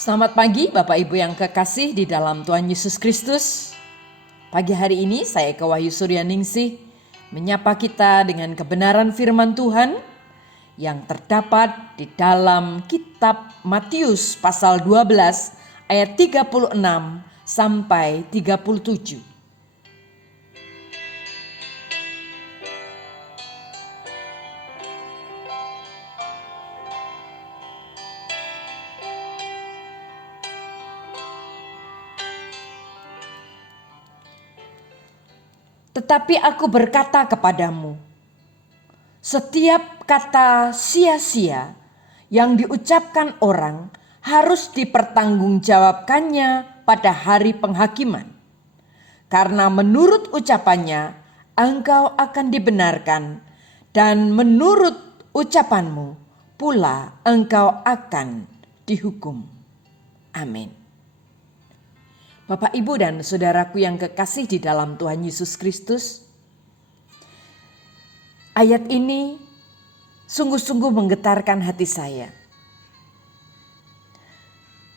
Selamat pagi Bapak Ibu yang kekasih di dalam Tuhan Yesus Kristus. Pagi hari ini saya Eka Wahyu Suryaningsih menyapa kita dengan kebenaran firman Tuhan yang terdapat di dalam kitab Matius pasal 12 ayat 36 sampai 37. Tetapi aku berkata kepadamu, setiap kata sia-sia yang diucapkan orang harus dipertanggungjawabkannya pada hari penghakiman. Karena menurut ucapannya engkau akan dibenarkan, dan menurut ucapanmu pula engkau akan dihukum. Amin. Bapak, Ibu, dan saudaraku yang kekasih di dalam Tuhan Yesus Kristus, ayat ini sungguh-sungguh menggetarkan hati saya.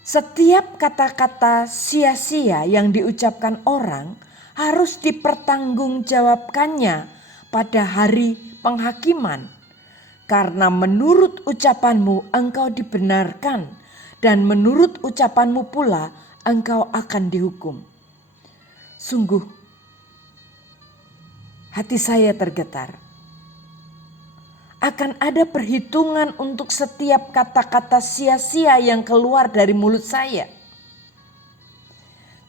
Setiap kata-kata sia-sia yang diucapkan orang harus dipertanggungjawabkannya pada hari penghakiman. Karena menurut ucapanmu engkau dibenarkan, dan menurut ucapanmu pula engkau akan dihukum. Sungguh hati saya tergetar. Akan ada perhitungan untuk setiap kata-kata sia-sia yang keluar dari mulut saya.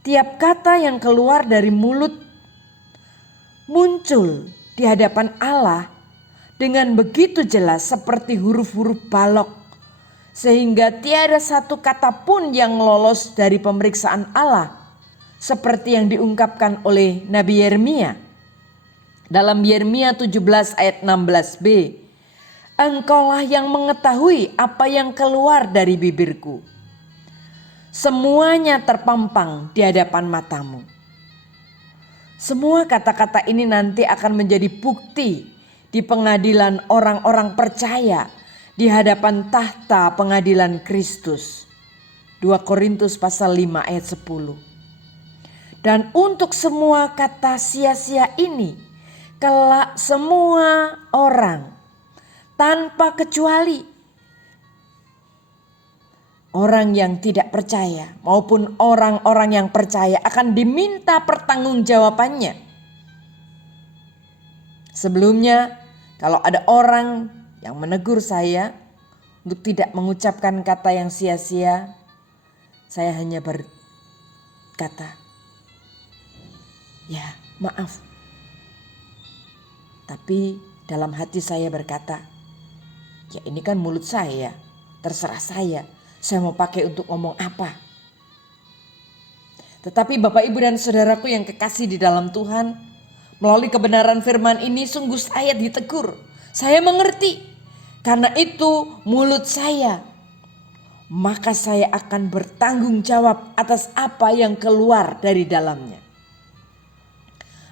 Tiap kata yang keluar dari mulut muncul di hadapan Allah dengan begitu jelas seperti huruf-huruf balok, sehingga tiada satu kata pun yang lolos dari pemeriksaan Allah, seperti yang diungkapkan oleh Nabi Yeremia. Dalam Yeremia 17 ayat 16b, engkaulah yang mengetahui apa yang keluar dari bibirku. Semuanya terpampang di hadapan matamu. Semua kata-kata ini nanti akan menjadi bukti di pengadilan orang-orang percaya di hadapan tahta pengadilan Kristus. 2 Korintus pasal 5 ayat 10. Dan untuk semua kata sia-sia ini, kelak semua orang tanpa kecuali, orang yang tidak percaya maupun orang-orang yang percaya, akan diminta pertanggungjawabannya. Sebelumnya, kalau ada orang yang menegur saya untuk tidak mengucapkan kata yang sia-sia, saya hanya berkata, ya maaf. Tapi dalam hati saya berkata, ya ini kan mulut saya, terserah saya mau pakai untuk ngomong apa. Tetapi Bapak, Ibu, dan saudaraku yang kekasih di dalam Tuhan, melalui kebenaran firman ini sungguh saya ditegur. Saya mengerti, karena itu mulut saya, maka saya akan bertanggung jawab atas apa yang keluar dari dalamnya.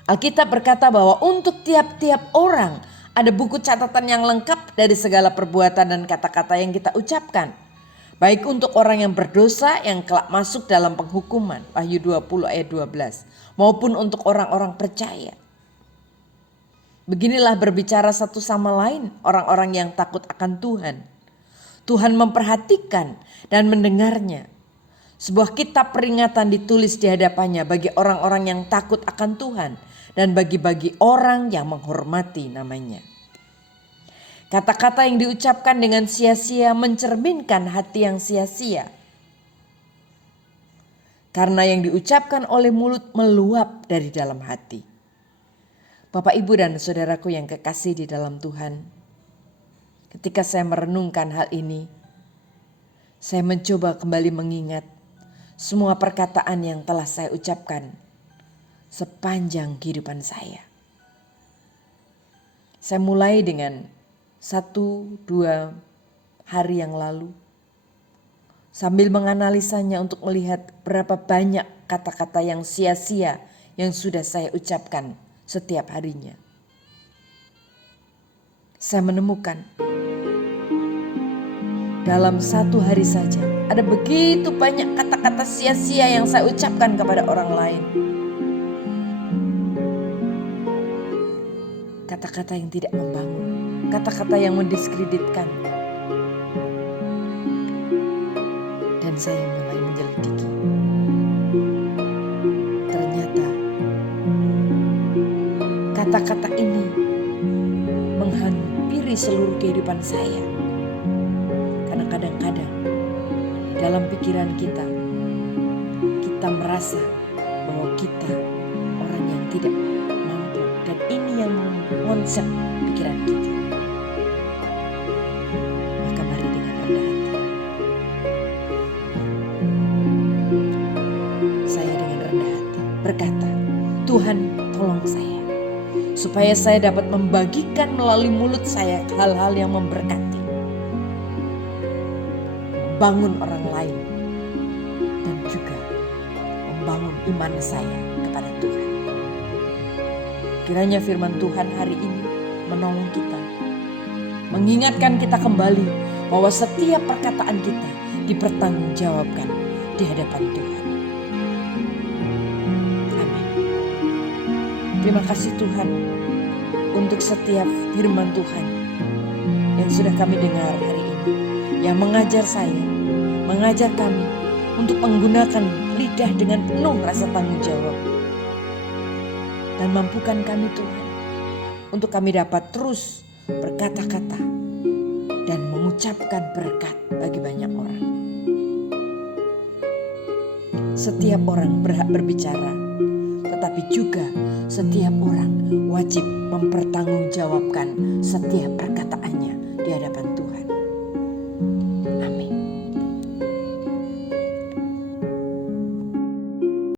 Alkitab berkata bahwa untuk tiap-tiap orang ada buku catatan yang lengkap dari segala perbuatan dan kata-kata yang kita ucapkan. Baik untuk orang yang berdosa yang kelak masuk dalam penghukuman, Wahyu 20 ayat 12, maupun untuk orang-orang percaya. Beginilah berbicara satu sama lain orang-orang yang takut akan Tuhan. Tuhan memperhatikan dan mendengarnya. Sebuah kitab peringatan ditulis di hadapannya bagi orang-orang yang takut akan Tuhan dan bagi orang yang menghormati namanya. Kata-kata yang diucapkan dengan sia-sia mencerminkan hati yang sia-sia. Karena yang diucapkan oleh mulut meluap dari dalam hati. Bapak, Ibu, dan saudaraku yang kekasih di dalam Tuhan, ketika saya merenungkan hal ini, saya mencoba kembali mengingat semua perkataan yang telah saya ucapkan sepanjang kehidupan saya. Saya mulai dengan 1-2 hari yang lalu, sambil menganalisanya untuk melihat berapa banyak kata-kata yang sia-sia yang sudah saya ucapkan setiap harinya. Saya menemukan dalam 1 hari saja Ada begitu banyak kata-kata sia-sia yang saya ucapkan kepada orang lain. Kata-kata yang tidak membangun, kata-kata yang mendiskreditkan. Dan saya mulai menyelidiki. Ternyata kata-kata ini menghampiri seluruh kehidupan saya. Karena kadang-kadang di dalam pikiran kita merasa bahwa kita orang yang tidak mampu. Dan ini yang konsep pikiran kita. Maka mari dengan rendah hati. Saya dengan rendah hati berkata, Tuhan tolong saya. Supaya saya dapat membagikan melalui mulut saya hal-hal yang memberkati. Membangun orang lain. Dan juga membangun iman saya kepada Tuhan. Kiranya firman Tuhan hari ini menolong kita. Mengingatkan kita kembali bahwa setiap perkataan kita dipertanggungjawabkan di hadapan Tuhan. Amin. Terima kasih Tuhan untuk setiap firman Tuhan yang sudah kami dengar hari ini. Yang mengajar saya, mengajar kami untuk menggunakan lidah dengan penuh rasa tanggung jawab. Dan mampukan kami Tuhan untuk kami dapat terus berkata-kata dan mengucapkan berkat bagi banyak orang. Setiap orang berhak berbicara, tetapi juga setiap orang wajib mempertanggungjawabkan setiap perkataannya di hadapan Tuhan. Amin.